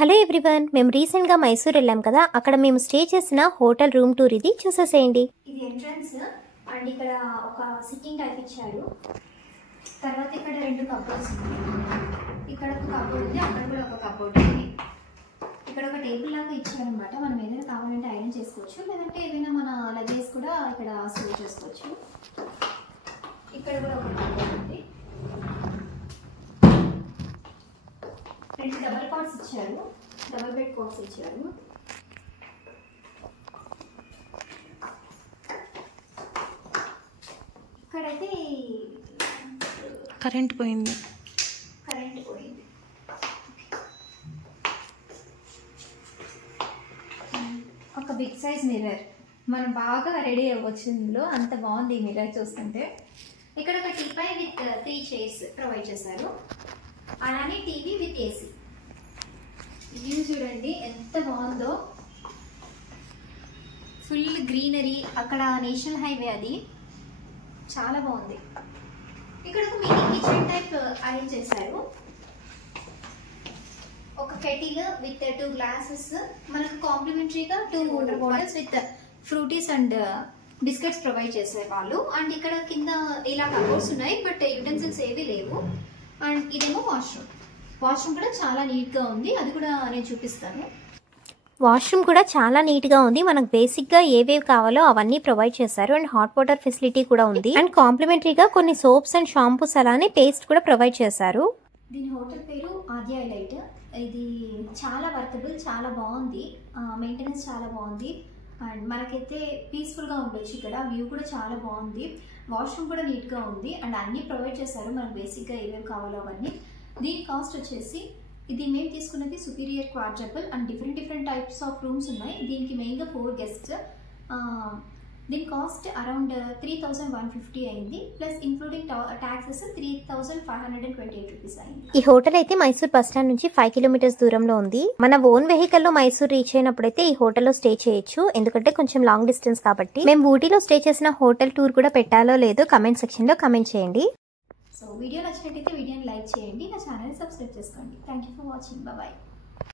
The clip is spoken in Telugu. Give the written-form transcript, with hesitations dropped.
హలో ఎవ్రీవన్, మేము రీసెంట్ గా మైసూర్ వెళ్ళాం కదా. అక్కడ మేము స్టే చేసిన హోటల్ రూమ్ టూర్ ఇది చూసేసేయండి. ఇది ఎంట్రన్స్ అండ్ ఇక్కడ ఒక సిట్టింగ్ టైప్ ఇచ్చారు. తర్వాత ఇక్కడ రెండు కబోర్డ్స్ ఉన్నాయి. ఇక్కడ ఒక కబోర్డ్ ఉంది, అక్కడ కూడా ఒక కబోర్డ్ ఉంది. ఇక్కడ ఒక టేబుల్ లాగా ఇచ్చారనమాట. మనం ఏదైనా కావాలంటే ఐరన్ చేసుకోవచ్చు, లేదంటే ఏదైనా మన లగేజ్ కూడా ఇక్కడ స్టోర్ చేసుకోవచ్చు. ఇక్కడ కూడా ఒక కబోర్డ్ ఉంది. రెండు డబల్ కాట్స్ ఇచ్చారు, డబల్ బెడ్ కాట్స్ ఇచ్చారు. ఇక్కడైతే కరెంట్ పోయింది. ఒక బిగ్ సైజ్ మిర్రర్, మనం బాగా రెడీ అవ్వచ్చు ఇందులో, అంత బాగుంది ఈ మిర్రర్ చూస్తుంటే. ఇక్కడ ఒక టీపై విత్ 3 చైర్స్ ప్రొవైడ్ చేశారు, అలానే టీవీ విత్ ఏసీ. వ్యూ చూడండి ఎంత బాగుందో, ఫుల్ గ్రీనరీ. అక్కడ నేషనల్ హైవే, అది చాలా బాగుంది. ఇక్కడ ఒక మినీ కిచెన్ టైప్ అరేంజ్ చేశారు. ఒక కెటిల్ విత్ 2 గ్లాసెస్, మనకు కాంప్లిమెంటరీగా 2 water bottles with fruttis and biscuits provide చేశారు వాళ్ళు. అండ్ ఇక్కడ కింద ఇలా కబోర్డ్స్ ఉన్నాయి, బట్ యుటెన్సిల్స్ ఏవి లేవు. అండ్ ఇదేమో వాష్రూమ్ కూడా చాలా నీట్గా ఉంది, అది కూడా నేను చూపిస్తాను. వాష్రూమ్ కూడా చాలా నీట్ గా ఉంది. మనకు బేసిక్ గా ఏవేవి కావాలో అవన్నీ ప్రొవైడ్ చేశారు. అండ్ హాట్ వాటర్ ఫెసిలిటీ కూడా ఉంది. అండ్ కాంప్లిమెంటరీగా కొన్ని సోప్స్ అండ్ షాంపూస్ అలానే పేస్ట్ కూడా ప్రొవైడ్ చేశారు. దీని హోటల్ పేరు ఆద్య ఎలైట్. ఇది చాలా వర్కబుల్, చాలా బాగుంది, మెయింటెనెన్స్ చాలా బాగుంది. అండ్ మనకైతే పీస్ఫుల్గా ఉండొచ్చు. ఇక్కడ వ్యూ కూడా చాలా బాగుంది, వాష్రూమ్ కూడా నీట్గా ఉంది. అండ్ అన్నీ ప్రొవైడ్ చేశారు మనకు బేసిక్గా ఏమేమి కావాలో అవన్నీ. దీని కాస్ట్ వచ్చేసి, ఇది మేము తీసుకున్నది superior quadruple and different types of rooms ఉన్నాయి. దీనికి మెయిన్గా 4 గెస్ట్స్. దీని కాస్ట్ అరౌండ్ 3150 అయింది, ప్లస్ ఇంక్లూడింగ్ ట్యాక్సెస్ 3528 రూపీస్ అయింది. ఈ హోటల్ అయితే మైసూర్ బస్ స్టాండ్ నుంచి 5 కిలోమీటర్స్ దూరంలో ఉంది. మన ఓన్ వెహికల్ లో మైసూర్ రీచ్ అయినప్పుడైతే ఈ హోటల్లో స్టే చేయొచ్చు, ఎందుకంటే కొంచెం లాంగ్ డిస్టెన్స్ కాబట్టి. మేము ఊటీలో స్టే చేసిన హోటల్ టూర్ కూడా పెట్టాలో లేదో కమెంట్ సెక్షన్ లో కమెంట్ చేయండి. సో వీడియో నచ్చినట్టయితే వీడియోని లైక్ చేయండి, నా ఛానల్ సబ్స్క్రైబ్ చేసుకోండి. Thank you for watching. Bye.